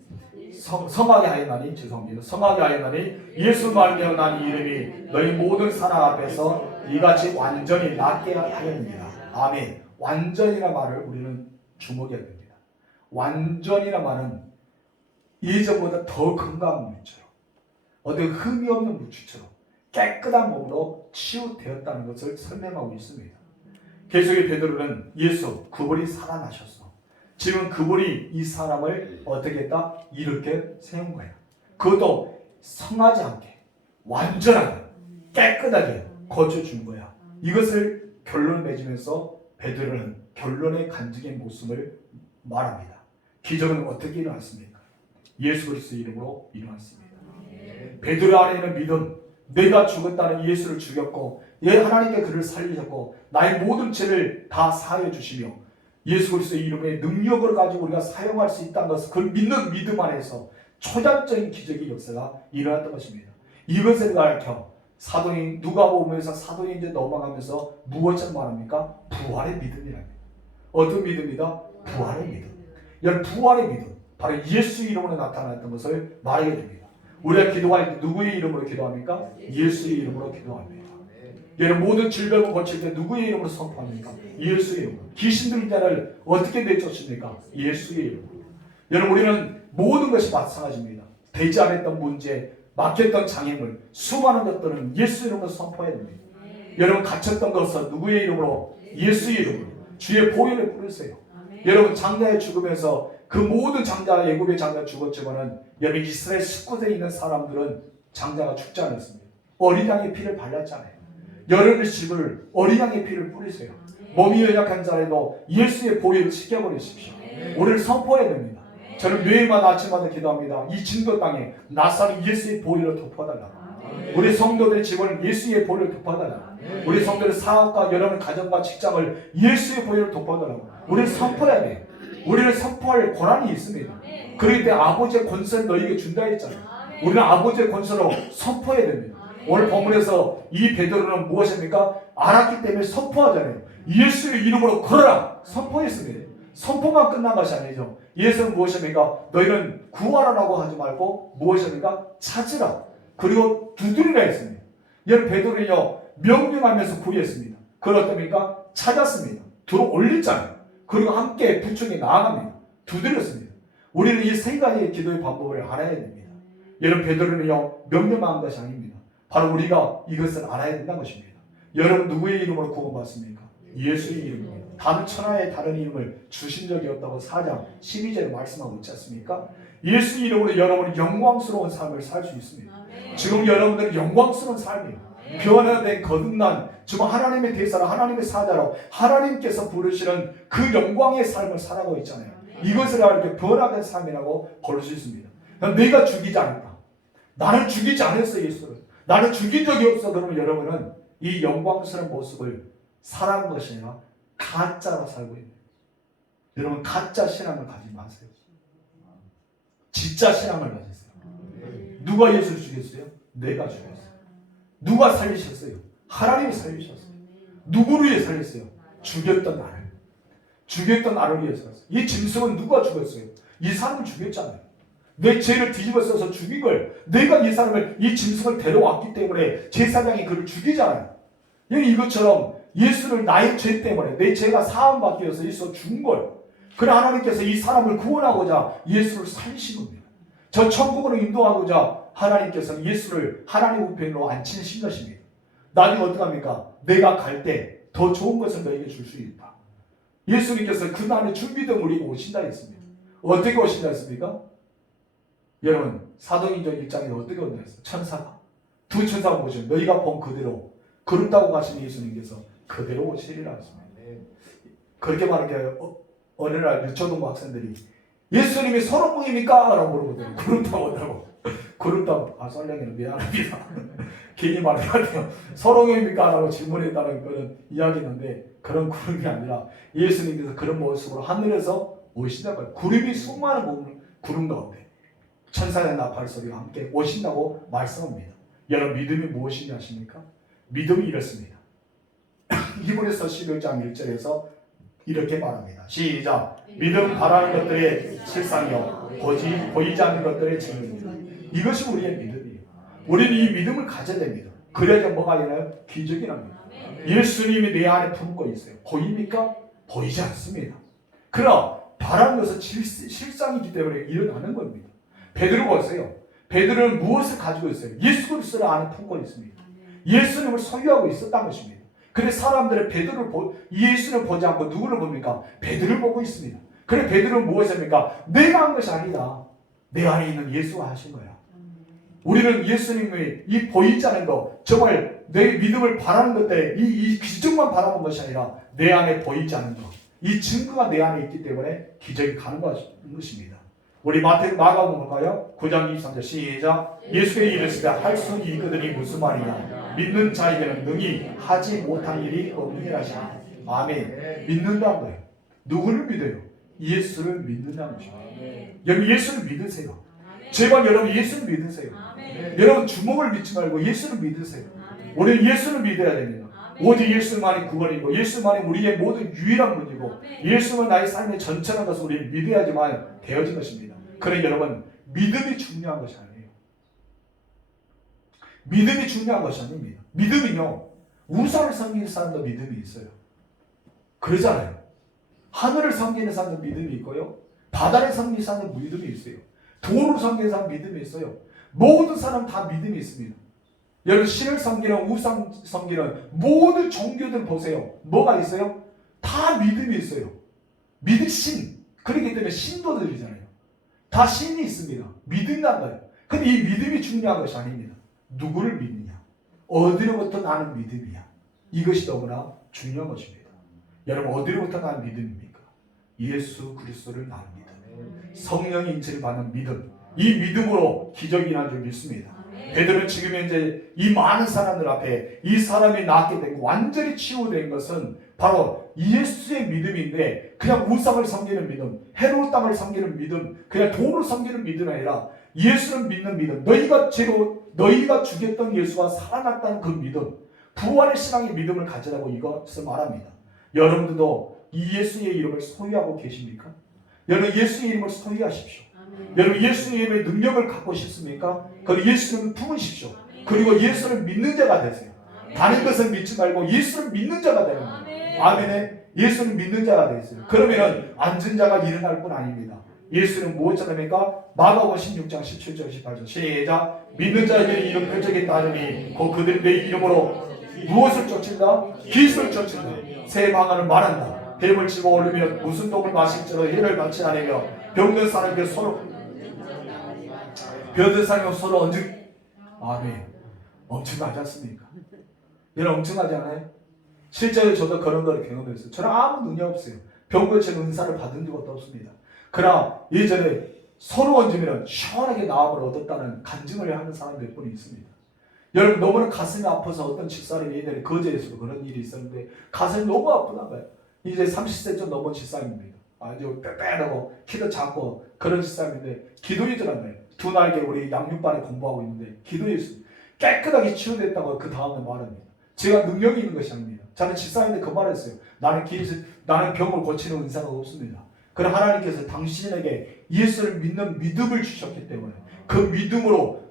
죄송합니다. 성하게 하였나니 예수 말미암아 난 이름이 너희 모든 사람 앞에서 이같이 완전히 낫게 하였느니라. 아멘. 완전이라는 말을 우리는 주목해야 됩니다. 완전이라 말은 예전보다 더 건강한 물처럼, 어떤 흠이 없는 물처럼 깨끗한 몸으로 치유되었다는 것을 설명하고 있습니다. 계속해 베드로는 예수, 그분이 살아나셨어. 지금 그분이 이 사람을 어떻게 했다? 이렇게 세운 거야. 그것도 성하지 않게, 완전하게, 깨끗하게 고쳐준 거야. 이것을 결론을 맺으면서 베드로는 결론의 간증의 모습을 말합니다. 기적은 어떻게 일어났습니까? 예수 그리스도의 이름으로 일어났습니다. 베드로 안에는 믿음, 내가 죽었다는 예수를 죽였고 하나님께 그를 살리셨고 나의 모든 죄를 다 사하여 주시며 예수 그리스도의 이름의 능력을 가지고 우리가 사용할 수 있다는 것을 그걸 믿는 믿음 안에서 초자적인 기적의 역사가 일어났던 것입니다. 이것을 가르쳐 사도인 누가복음에서 사도인 이제 넘어가면서 무엇을 말합니까? 부활의 믿음이랍니다. 어떤 믿음이다? 부활의 믿음. 여러분 부활의 믿음, 바로 예수 이름으로 나타났던 것을 말하게 됩니다. 우리가 기도할 때 누구의 이름으로 기도합니까? 예수의 이름으로 기도합니다. 여러분 모든 질병을 고칠 때 누구의 이름으로 선포합니까? 예수의 이름으로. 귀신 들린 자를 어떻게 내쫓습니까? 예수의 이름으로. 여러분 우리는 모든 것이 마찬가지입니다. 되지 않았던 문제, 막혔던 장애물, 수많은 것들은 예수 이름으로 선포해야 됩니다. 여러분 갇혔던 것은 누구의 이름으로? 예수의 이름으로. 주의 보혈을 뿌리세요. 여러분 장자에 죽으면서 그 모든 장자, 애굽의 장자가 죽었지만은 여러분 이스라엘 식구들에 있는 사람들은 장자가 죽지 않았습니다. 어린 양의 피를 발랐잖아요. 여러분의 집을 어린 양의 피를 뿌리세요. 몸이 연약한 자라도 예수의 보혈을 씻겨버리십시오. 우리를 선포해야 됩니다. 저는 매일마다 아침마다 기도합니다. 이 진도 땅에 나사렛 예수의 보혈을 덮어달라고. 우리 성도들의 집을 예수의 보혈을 덮어달라고. 우리 성도들의 사업과 여러분 가정과 직장을 예수의 보혈을 덮어달라고. 우리를 선포해야 돼요. 우리를 선포할 권한이 있습니다. 그렇기 때문에 아버지의 권세를 너희에게 준다 했잖아요. 우리는 아버지의 권세로 선포해야 됩니다. 오늘 본문에서 이 베드로는 무엇입니까? 알았기 때문에 선포하잖아요. 예수의 이름으로 걸어라! 선포했습니다. 선포만 끝난 것이 아니죠. 예수는 무엇입니까? 너희는 구하라라고 하지 말고 무엇입니까? 찾으라. 그리고 두드리라 했습니다. 여러분 베드로는요 명령하면서 구했습니다. 그걸 어떻습니까? 찾았습니다. 들어 올렸잖아요. 그리고 함께 부축에 나아갑니다. 두드렸습니다. 우리는 이 세 가지의 기도의 방법을 알아야 됩니다. 여러분 베드로는요 명령한 것이 아닙니다. 바로 우리가 이것을 알아야 된다는 것입니다. 여러분 누구의 이름으로 구원받습니까? 예수의 이름입니다. 다른 천하의 다른 이름을 주신 적이 없다고 4장 12절에 말씀하고 있지 않습니까? 예수 이름으로 여러분이 영광스러운 삶을 살 수 있습니다. 지금 여러분들은 영광스러운 삶이에요. 변화된 거듭난 지금 하나님의 대사로 하나님의 사자로 하나님께서 부르시는 그 영광의 삶을 살아가고 있잖아요. 이것을 이렇게 변화된 삶이라고 볼 수 있습니다. 내가 죽이지 않았다. 나는 죽이지 않았어 예수를. 나는 죽인 적이 없어. 그러면 여러분은 이 영광스러운 모습을 살아간 것이 아니라 가짜로 살고 있는. 여러분 가짜 신앙을 가지지 마세요. 진짜 신앙을 가지세요. 누가 예수를 죽였어요? 내가 죽였어요. 누가 살리셨어요? 하나님이 살리셨어요. 누구를 위해 살렸어요? 죽였던 나를. 죽였던 나를 위해 살렸어요. 이 짐승은 누가 죽였어요? 이 사람을 죽였잖아요. 내 죄를 뒤집어 써서 죽인 걸. 내가 이 사람을, 이 짐승을 데려왔기 때문에 제사장이 그를 죽이잖아요. 이것처럼 예수를 나의 죄 때문에 내 죄가 사함받기 위해서 예수가 죽은 걸. 그러나 하나님께서 이 사람을 구원하고자 예수를 살리신 겁니다. 저 천국으로 인도하고자 하나님께서 예수를 하나님 우편으로 앉히신 것입니다. 나중에 어떡합니까? 내가 갈 때 더 좋은 것을 너에게 줄 수 있다. 예수님께서 그 날에 준비된 우리에게 오신다 했습니다. 어떻게 오신다 했습니까? 여러분 사도행전 1장에 어떻게 온다 했어요? 천사가. 두 천사가 오시면 너희가 본 그대로 그렇다고 가신 예수님께서 그대로 오시리라 했습니다. 그렇게 말한 게 어느 날 유초등부 학생들이 예수님이 소롱봉입니까? 라고 물어보더니 그렇다고 한다고. 그렇다고. 썰렁이는 미안합니다. 괜히 말을 하네요. 소롱봉입니까? 라고 질문했다는 그런 이야기였는데 그런 구름이 아니라 예수님께서 그런 모습으로 하늘에서 오신다고 해요. 구름이 수많은 구름 가운데 천사의 나팔 소리와 함께 오신다고 말씀합니다. 여러분 믿음이 무엇인지 아십니까? 믿음이 이렇습니다. 히브리서 11장 1절에서 이렇게 말합니다. 시작. 믿음 바라는 것들의 실상이요 보이지 않는 것들의 증인입니다. 이것이 우리의 믿음이에요. 우리는 이 믿음을 가져야 됩니다. 그래야 뭐가 되나요? 기적이 납니다. 예수님이 내 안에 품고 있어요. 보입니까? 보이지 않습니다. 그러나 바라는 것은 실상이기 때문에 일어나는 겁니다. 베드로 보세요. 베드로는 무엇을 가지고 있어요? 예수 그리스도를 아는 품권이 있습니다. 예수님을 소유하고 있었다는 것입니다. 그런데 사람들은 예수를 보지 않고 누구를 봅니까? 베드로를 보고 있습니다. 그래 베드로는 무엇을 합니까? 내가 한 것이 아니다. 내 안에 있는 예수가 하신 거야. 우리는 예수님의 이 보이지 않은 것, 정말 내 믿음을 바라는 것 때 이 기적만 바라본 것이 아니라 내 안에 보이지 않는 것, 이 증거가 내 안에 있기 때문에 기적이 가능한 것입니다. 우리 마가복음 볼까요? 9장 23절 시작. 예수께서 이르시되 할 수 있거든이 무슨 말이냐? 믿는 자에게는 능히 하지 못한 일이 없느니라 하시니. 아멘. 믿는다는 거예요. 누구를 믿어요? 예수를 믿는다는 것입니다. 여러분 예수를 믿으세요. 제발 여러분 예수를 믿으세요. 여러분 주먹을 믿지 말고 예수를 믿으세요. 우리는 예수를 믿어야 됩니다. 오직 예수만이 구원이고 예수만이 우리의 모든 유일한 분이고 예수만 나의 삶의 전체라는 것을 우리는 믿어야지만 되어진 것입니다. 그래 여러분 믿음이 중요한 것이 아니에요. 믿음이 중요한 것이 아닙니다. 믿음은요 우상을 섬기는 사람도 믿음이 있어요. 그러잖아요. 하늘을 섬기는 사람도 믿음이 있고요. 바다를 섬기는 사람도 믿음이 있어요. 돌을 섬기는 사람 믿음이 있어요. 모든 사람 다 믿음이 있습니다. 여러분 신을 섬기는 우상 섬기는 모든 종교들 보세요. 뭐가 있어요? 다 믿음이 있어요. 믿을 신. 그렇기 때문에 신도들이잖아요. 다 신이 있습니다. 믿는다는 거예요. 근데 이 믿음이 중요한 것이 아닙니다. 누구를 믿느냐? 어디로부터 나는 믿음이야? 이것이 너무나 중요한 것입니다. 여러분 어디로부터 나는 믿음입니까? 예수 그리스도를 나는 믿음. 성령의 인체를 받는 믿음. 이 믿음으로 기적이 일어날 줄 믿습니다. 베드로는 지금 현재 이 많은 사람들 앞에 이 사람이 낫게 되고 완전히 치유된 것은 바로 예수의 믿음인데 그냥 우상을 섬기는 믿음, 해로운 땅을 섬기는 믿음, 그냥 돈을 섬기는 믿음이 아니라 예수를 믿는 믿음, 너희가 죽였던 예수가 살아났다는 그 믿음, 부활의 신앙의 믿음을 가지라고 이것을 말합니다. 여러분들도 이 예수의 이름을 소유하고 계십니까? 여러분 예수의 이름을 소유하십시오. 여러분 예수의 이름의 능력을 갖고 싶습니까? 그리고 예수를 품으십시오. 그리고 예수를 믿는 자가 되세요. 다른 것을 믿지 말고 예수를 믿는 자가 되는 거예요. 아멘에 예수를 믿는 자가 되세요. 그러면 앉은 자가 일어날 뿐 아닙니다. 예수는 무엇처럼입니까? 마가복음 16장 17절 18절 시작. 믿는 자에게 이름 펼쳐겠다 하더니 곧 그들이 내 이름으로 무엇을 쫓는다? 기술을 쫓는다. 새 방언을 말한다. 뱀을 집어 올리며 무슨 독을 마실지로 해를 받지 않으며 병든 사람에게 서로 얹은 아멘. 엄청나지 않습니까? 여러분 엄청나지 않아요? 실제로 저도 그런 걸 경험했어요. 저는 아무 능력 없어요. 병 고치는 은사를 받은 적도 없습니다. 그러나 예전에 서로 얹으면 시원하게 나음을 얻었다는 간증을 하는 사람들 뿐이 있습니다. 여러분 너무나 가슴이 아파서 어떤 집사람이 예전에 거제에서 그런 일이 있었는데 가슴이 너무 아프나 봐요. 이제 30세 좀 넘은 집사람입니다. 아주 빼빼하고 키도 작고 그런 집사람인데 기도해 주란 두 날개 우리 양육반에 공부하고 있는데 기도했습니다. 깨끗하게 치유됐다고 그 다음에 말합니다. 제가 능력이 있는 것이 아닙니다. 저는 집사님한테 그 말을 했어요. 나는 병을 고치는 은사가 없습니다. 그러나 하나님께서 당신에게 예수를 믿는 믿음을 주셨기 때문에 그 믿음으로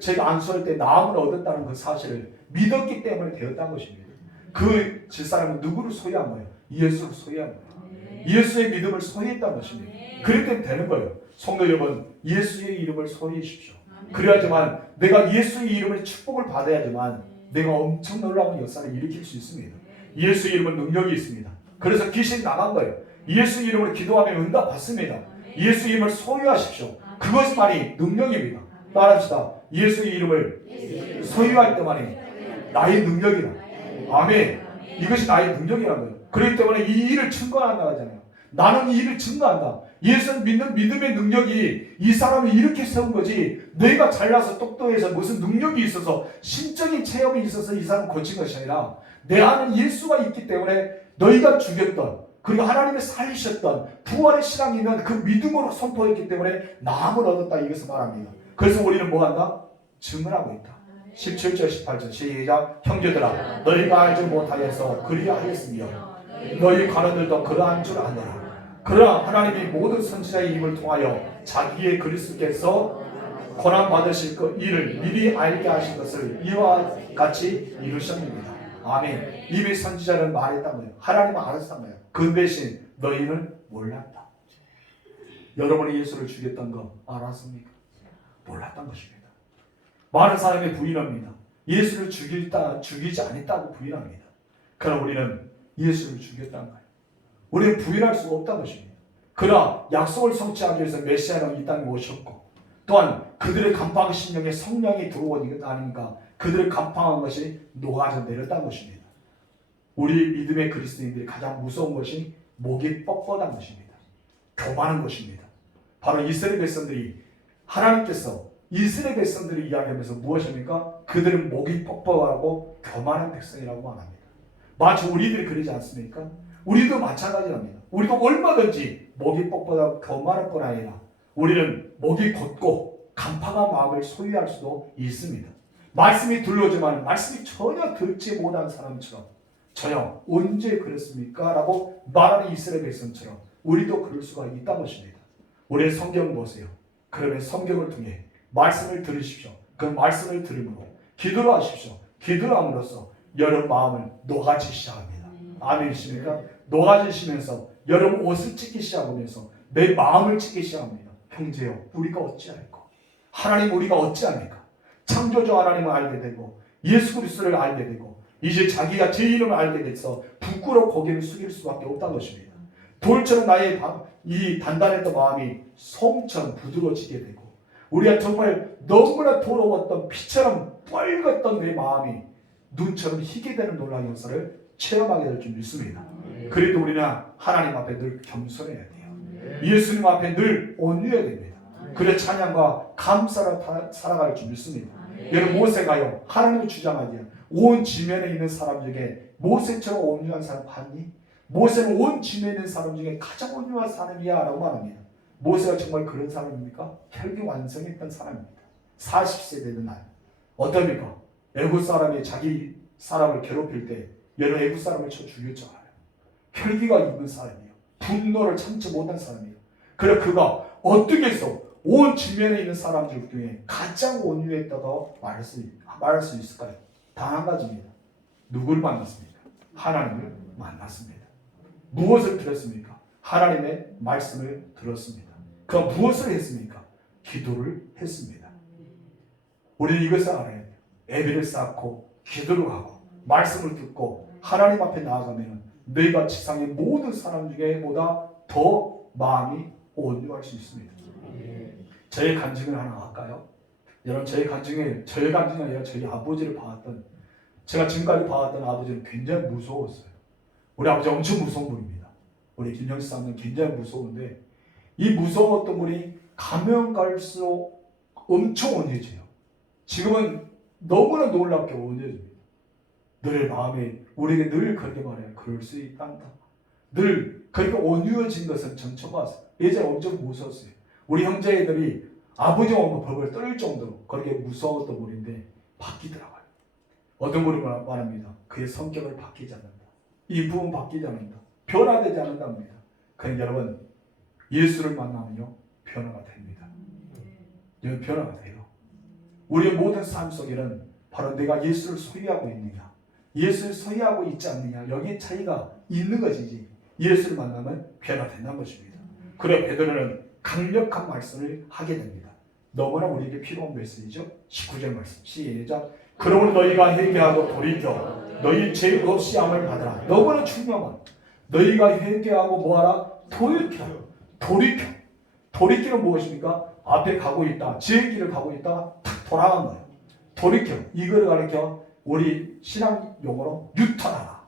제가 안수할 때 나음을 얻었다는 그 사실을 믿었기 때문에 되었다는 것입니다. 그 집사람은 누구를 소유한 거예요? 예수를 소유한 거예요. 예수의 믿음을 소유했다는 것입니다. 그럴 때는 되는 거예요. 성도 여러분, 예수의 이름을 소유하십시오. 그래야지만 내가 예수의 이름의 축복을 받아야지만 내가 엄청 놀라운 역사를 일으킬 수 있습니다. 예수의 이름은 능력이 있습니다. 그래서 귀신 나간 거예요. 예수 이름으로 기도하면 응답 받습니다. 예수 이름을 소유하십시오. 그것만이 능력입니다. 따라합시다. 예수의 이름을 소유할 때만이 나의 능력이다. 아멘. 이것이 나의 능력이라는 거예요. 그렇기 때문에 이 일을 증거한다 하잖아요. 나는 이 일을 증거한다. 예수를 믿는 믿음의 능력이 이 사람을 이렇게 세운 거지 내가 잘나서 똑똑해서 무슨 능력이 있어서 신적인 체험이 있어서 이 사람을 고친 것이 아니라 내 안에 예수가 있기 때문에 너희가 죽였던 그리고 하나님의 살리셨던 부활의 신앙이 있는 그 믿음으로 선포했기 때문에 나음을 얻었다 이것을 말합니다. 그래서 우리는 뭐한다? 증언하고 있다. 17절 18절 시작. 형제들아 너희가 알지 못하여서 그리하였으며 너희 관원들도 그러한 줄 아노라. 그러나 하나님이 모든 선지자의 입을 통하여 자기의 그리스도께서 고난 받으실 그 일을 미리 알게 하신 것을 이와 같이 이루셨습니다. 아멘. 이미 선지자는 말했단 말이에요. 하나님은 알았단 말이에요. 그 대신 너희는 몰랐다. 여러분이 예수를 죽였던 거 알았습니까? 몰랐던 것입니다. 많은 사람이 부인합니다. 예수를 죽이지 않았다고 부인합니다. 그러나 우리는 예수를 죽였다는 거예요. 우리는 부인할 수가 없다는 것입니다. 그러나 약속을 성취하기 위해서 메시아는 이 땅에 오셨고, 또한 그들의 간파한 심령에 성령이 들어온 것 아닌가, 그들의 간파한 것이 녹아져 내렸다는 것입니다. 우리 믿음의 그리스도인들이 가장 무서운 것이 목이 뻣뻣한 것입니다. 교만한 것입니다. 바로 이스라엘 백성들이, 하나님께서 이스라엘 백성들이 이야기하면서 무엇입니까? 그들은 목이 뻣뻣하고 교만한 백성이라고 말합니다. 마치 우리들이 그러지 않습니까? 우리도 마찬가지랍니다. 우리도 얼마든지 목이 뻣뻣하고 교만할 뿐 아니라 우리는 목이 곧고 간파한 마음을 소유할 수도 있습니다. 말씀이 들려오지만 말씀이 전혀 듣지 못한 사람처럼, 저요 언제 그랬습니까? 라고 말하는 이스라엘 백성처럼 우리도 그럴 수가 있다는 것입니다. 우리의 성경 보세요. 그러면 성경을 통해 말씀을 들으십시오. 그 말씀을 들음으로 기도를 하십시오. 기도를 함으로써 여러분 마음을 녹아지기 시작합니다. 아멘이십니까? 녹아지시면서 여러분 옷을 찢기 시작하면서 내 마음을 찢기 시작합니다. 형제여, 우리가 어찌할까? 하나님 우리가 어찌합니까? 창조주 하나님을 알게 되고 예수 그리스도를 알게 되고 이제 자기가 제 이름을 알게 돼서 부끄러워 고개를 숙일 수밖에 없다는 것입니다. 돌처럼 나의 이 단단했던 마음이 솜처럼 부드러워지게 되고, 우리가 정말 너무나 더러웠던 피처럼 뻘겋던 내 마음이 눈처럼 희게 되는 놀라운 역사를 체험하게 될 줄 믿습니다. 그래도 우리는 하나님 앞에 늘 겸손해야 돼요. 예수님 앞에 늘 온유해야 됩니다. 그래 찬양과 감사로 살아갈 줄 믿습니다. 여러분 모세가요, 하나님을 주장하기에 온 지면에 있는 사람 중에 모세처럼 온유한 사람 봤니? 모세는 온 지면에 있는 사람 중에 가장 온유한 사람이야 라고 말합니다. 모세가 정말 그런 사람입니까? 혈기 완성했던 사람입니다. 40세 되는 날 어떻습니까? 애굽 사람이 자기 사람을 괴롭힐 때 여러 애굽 사람을 쳐 죽였잖아요. 혈기가 있는 사람이에요. 분노를 참지 못한 사람이에요. 그래 그가 어떻게 해서 온 지면에 있는 사람들 중에 가장 온유했다고 말할 수 있을까요? 단 한 가지입니다. 누구를 만났습니까? 하나님을 만났습니다. 무엇을 들었습니까? 하나님의 말씀을 들었습니다. 그가 무엇을 했습니까? 기도를 했습니다. 우리는 이것을 알아야 돼요. 예배를 쌓고 기도를 하고 말씀을 듣고 하나님 앞에 나아가면 너희가 지상의 모든 사람 중에 보다 더 마음이 온유할 수 있습니다. 저의 간증을 하나 할까요? 여러분 저희 간증이 아니라 저희 아버지를 봐왔던, 제가 지금까지 봐왔던 아버지는 굉장히 무서웠어요. 우리 아버지 엄청 무서운 분입니다. 우리 김영식 사람은 굉장히 무서운데 이 무서웠던 분이 가면 갈수록 엄청 온유해져요. 지금은 너무나 놀랍게 온유해집니다. 늘 마음에 우리에게 늘 그렇게 말해요. 그럴 수 있단다. 늘 그렇게 온유해진 것은 전 처음 봤어요. 예전에 엄청 무서웠어요. 우리 형제들이 아버지 오면 벌벌 떨 정도로 그렇게 무서웠던 분인데 바뀌더라고요. 어떤 분이 말합니다. 그의 성격을 바뀌지 않는다. 이 부분 바뀌지 않는다. 변화되지 않는답니다. 그러니까 여러분 예수를 만나면요 변화가 됩니다. 여러분 변화가 돼요. 우리의 모든 삶 속에는 바로 내가 예수를 소유하고 있느냐, 예수를 소유하고 있지 않느냐, 여기에 차이가 있는 것이지 예수를 만나면 변화된다는 것입니다. 그래 베드로는 강력한 말씀을 하게 됩니다. 너무나 우리에게 필요한 메시지죠. 19절 말씀 시작. 그러므로 너희가 회개하고 돌이켜 너희 죄 없이 암을 받으라. 너무나 중요한 너희가 회개하고 뭐하라? 돌이키는 무엇입니까? 앞에 가고 있다. 지의 길을 가고 있다가 탁 돌아간 거예요. 돌이켜. 이걸 가르쳐 우리 신앙 용어로 유턴하라.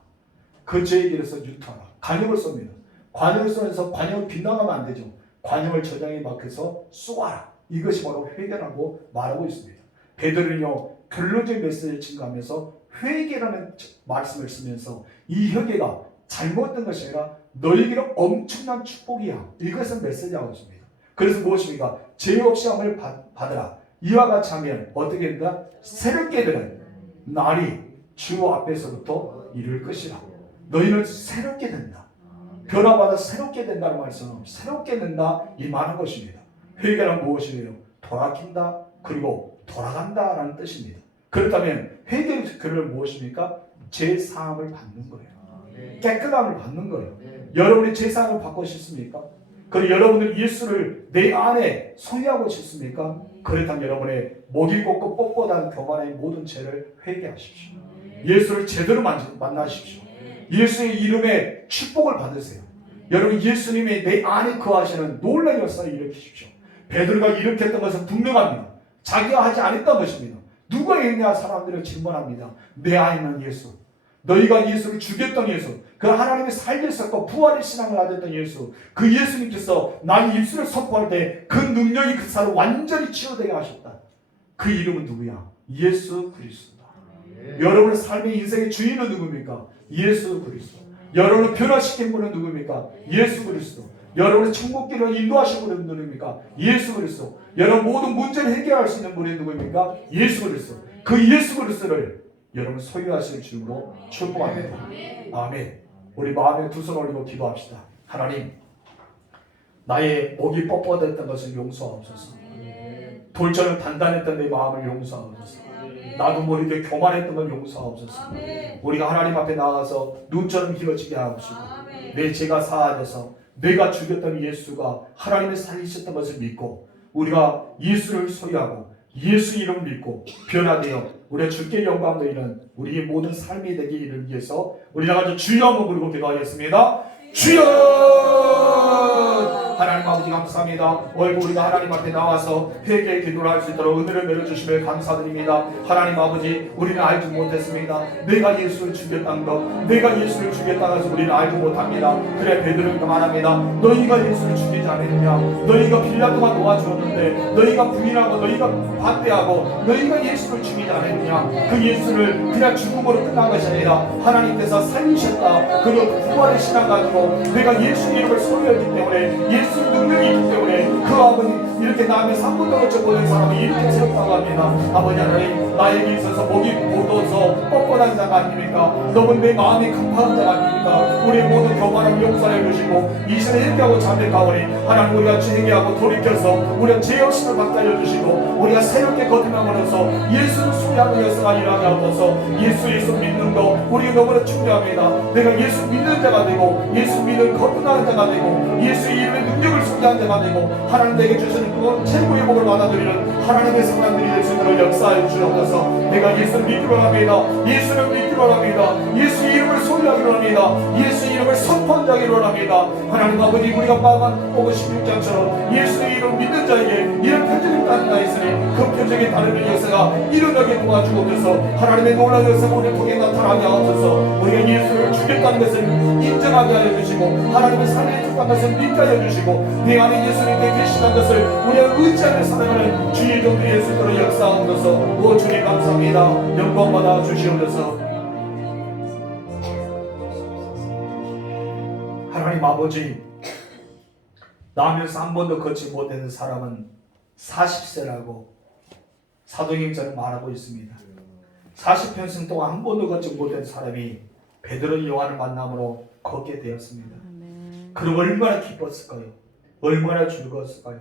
그 죄의 길에서 유턴하라. 관용을 씁니다. 관용을 쓰면서 관용을 빗나가면 안 되죠. 관용을 저장에 박혀서 쏘아라. 이것이 바로 회개라고 말하고 있습니다. 베드로는요 결론적인 메시지를 증거하면서 회개라는 말씀을 쓰면서 이 회개가 잘못된 것이 아니라 너희에게는 엄청난 축복이야. 이것은 메시지하고 있습니다. 그래서 무엇입니까? 죄 없이 함을 받으라. 이와 같이 하면 어떻게 된다? 새롭게 되는 날이 주 앞에서부터 이룰 것이라. 너희는 새롭게 된다. 변화받아 새롭게 된다는 말씀은 새롭게 된다 이 말한 것입니다. 회개란 무엇이에요? 돌아킨다 그리고 돌아간다라는 뜻입니다. 그렇다면 회개의 결론은 무엇입니까? 제 사함을 받는 거예요. 깨끗함을 받는 거예요. 여러분이 제사함을 받고 싶습니까? 그리고 여러분들 예수를 내 안에 소유하고 싶습니까? 그렇다면 여러분의 목이 곱고 뻣뻣한 교만의 모든 죄를 회개하십시오. 예수를 제대로 만나십시오. 예수의 이름에 축복을 받으세요. 여러분 예수님이 내 안에 거하시는 놀라운 역사를 일으키십시오. 베드로가 일으켰던 것은 분명합니다. 자기가 하지 않았던 것입니다. 누가 했냐 사람들은 질문합니다. 내 안에 있는 예수, 너희가 예수를 죽였던 예수, 그 하나님의 살리셨고 부활의 신앙을 가졌던 예수, 그 예수님께서 나의 입술을 선포할 때 그 능력이 그 사람을 완전히 치유되게 하셨다. 그 이름은 누구야? 예수 그리스도다. 여러분의 삶의 인생의 주인은 누굽니까? 예수 그리스도. 여러분을 변화시킨 분은 누굽니까? 예수 그리스도. 여러분의 천국길을 인도하신 분은 누굽니까? 예수 그리스도. 여러분 모든 문제를 해결할 수 있는 분이 누구입니까? 예수 그리스도. 그 예수 그리스도를 여러분 소유하실 줄로 축복합니다. 아멘. 우리 마음에 두 손 올리고 기도합시다. 하나님, 나의 목이 뻣뻣했던 것을 용서하옵소서. 돌처럼 단단했던 내 마음을 용서하옵소서. 나도 모르게 교만했던 걸 용서하옵소서. 우리가 하나님 앞에 나가서 눈처럼 길어지게 하옵시고 내 죄가 사하여서 내가 죽였던 예수가 하나님의 살리셨던 것을 믿고 우리가 예수를 소유하고 예수 이름 믿고 변화되어 우리가 주께 영광 드리는 우리의 모든 삶이 되기를 위해서 우리 나가서 주여 한번 부르고 기도하겠습니다. 주여! 하나님 아버지 감사합니다. 오늘 우리가 하나님 앞에 나와서 회개의 기도를 할 수 있도록 은혜를 내려주시며 감사드립니다. 하나님 아버지, 우리는 알지 못했습니다. 내가 예수를 죽였다는 것, 내가 예수를 죽였다는 것을 우리는 알지 못합니다. 그래 베드로가 말합니다. 너희가 예수를 죽이지 않았느냐? 너희가 빌라 동안 도와주었는데 너희가 부인하고 너희가 반대하고 너희가 예수를 죽이지 않았느냐? 그 예수를 그냥 죽음으로 끝난 것이 아니라 하나님께서 살리셨다. 그리고 부활의 신앙 가지고 내가 예수 이름을 소유했기 때문에 예수 능력이 있기 때문에 그 아버지 이렇게 남의 3분도 거쳐 보낸 사람이 이렇게 세웠다고 합니다. 아버지 하나님, 나에게 있어서 목이 곧어서 뻣뻣한 자가 아닙니까? 너무 내 마음이 급한 자가 아닙니까? 우리의 모든 교만을 용서해 주시고 이 시대에 회개하고 자백하오니 하나님 우리가 회개하고 돌이켜서 우리가 죄 없음을 받게 주시고 우리가 새롭게 거듭남으로써 예수를 소유하는 역사가 일어나게 하옵소서. 예수 믿는 거 우리가 너무나 중요합니다. 내가 예수 믿는 자가 되고 예수 믿는 거듭나는 자가 되고 예수의 이름의 능력을 소유하는 자가 되고 하나님 내게 주시는 그 최고의 복을 받아들이는 하나님의 사람들이 될 수 있도록 역사해 주옵소서. 내가 예수를 믿기로 합니다. 예수를 믿기로 합니다. 예수 이름을 소유하기로 합니다. 예수 이름을 선포하기로 합니다. 하나님 아버지, 우리가 마가복음 16장처럼 예수의 이름 믿는 자에게 이런 표적이 따른다 했으니 그 표적에 따르는 역사가 일어나게 도와주옵소서. 하나님의 놀라운 역사가 우리를 통해 나타나게 하옵소서. 우리가 예수를 죽였다는 것을 인정하게 하여 주시고 하나님의 살리에 죽었다는 것을 믿게 하여 주시고 내 안에 예수님께 계시는 것을 우리가 의지하며 살아가는 주의 종들 예수님으로 역사하옵소서. 오 주님 감사합니다. 영광 받아 주시옵소서. 하나님 아버지, 나면서 한 번도 걷지 못하는 사람은 40세라고 사도행전은 말하고 있습니다. 40평생 동안 한 번도 걷지 못한 사람이 베드로 요한을 만남으로 걷게 되었습니다. 그럼 얼마나 기뻤을까요? 얼마나 즐거웠을까요?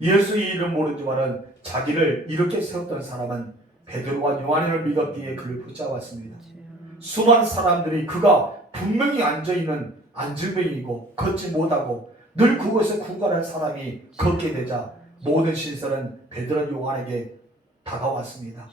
예수의 이름 모르지만은 자기를 이렇게 세웠던 사람은 베드로와 요한을 믿었기에 그를 붙잡았습니다. 수많은 사람들이 그가 분명히 앉아있는 안질병이고 걷지 못하고 늘 그것에 구걸한 사람이 걷게 되자 모든 신설은 베드로 요한에게 다가왔습니다.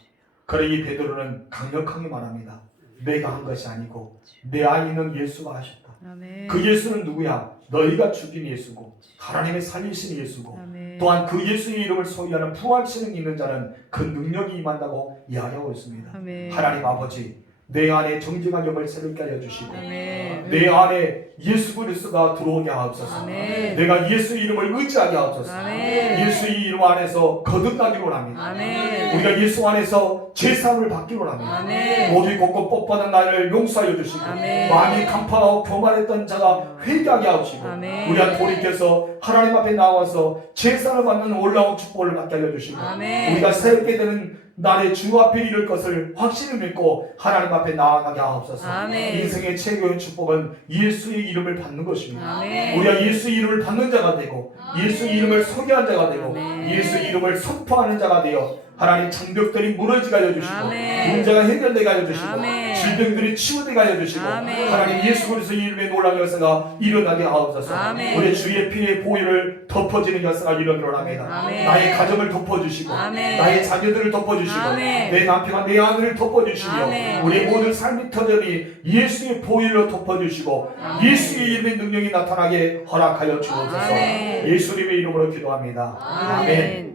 그러나 이 베드로는 강력하게 말합니다. 내가 한 것이 아니고 내 안에 있는 예수가 하셨다. 아멘. 그 예수는 누구야? 너희가 죽인 예수고 하나님의 살리신 예수고 아멘. 또한 그 예수의 이름을 소유하는 부활체능이 있는 자는 그 능력이 임한다고 이야기하고 있습니다. 아멘. 하나님 아버지, 내 안에 정직한 영을 새롭게 하여 주시고 아멘. 내 안에 예수 그리스도가 들어오게 하옵소서. 아멘. 내가 예수 이름을 의지하게 하옵소서. 아멘. 예수의 이름 안에서 거듭나기로 합니다. 아멘. 우리가 예수 안에서 제사함을 받기로 합니다. 아멘. 목이 곧고 뻣뻣한 나를 용서하여 주시고 아멘. 마음이 간파하고 교만했던 자가 회개하게 하시고 아멘. 우리가 돌이켜서 하나님 앞에 나와서 제사를 받는 올라온 축복을 받게 하여 주시고 아멘. 우리가 새롭게 되는 날의 주 앞에 이를 것을 확신을 믿고 하나님 앞에 나아가게 하옵소서. 아멘. 인생의 최고의 축복은 예수의 이름을 받는 것입니다. 아멘. 우리가 예수의 이름을 받는 자가 되고 예수의 이름을 소개한 자가 되고 아멘. 예수 이름을 선포하는 자가 되어 하나님 장벽들이 무너지게 하여 주시고 아멘. 문제가 해결되게 하여 주시고 아멘. 질병들이 치유되게 하여 주시고 아멘. 하나님 예수 그리스도 이름의 놀라운 역사가 일어나게 하옵소서. 아멘. 우리 주의 피의 보혈을 덮어지는 역사가 일어나기를 합니다. 아멘. 나의 가정을 덮어주시고 아멘. 나의 자녀들을 덮어주시고 아멘. 내 남편과 내 아들을 덮어주시며 아멘. 우리 모든 삶의 터전이 예수의 보혈로 덮어주시고 아멘. 예수의 이름의 능력이 나타나게 허락하여 주옵소서. 아멘. 예수님의 이름으로 기도합니다. 아멘.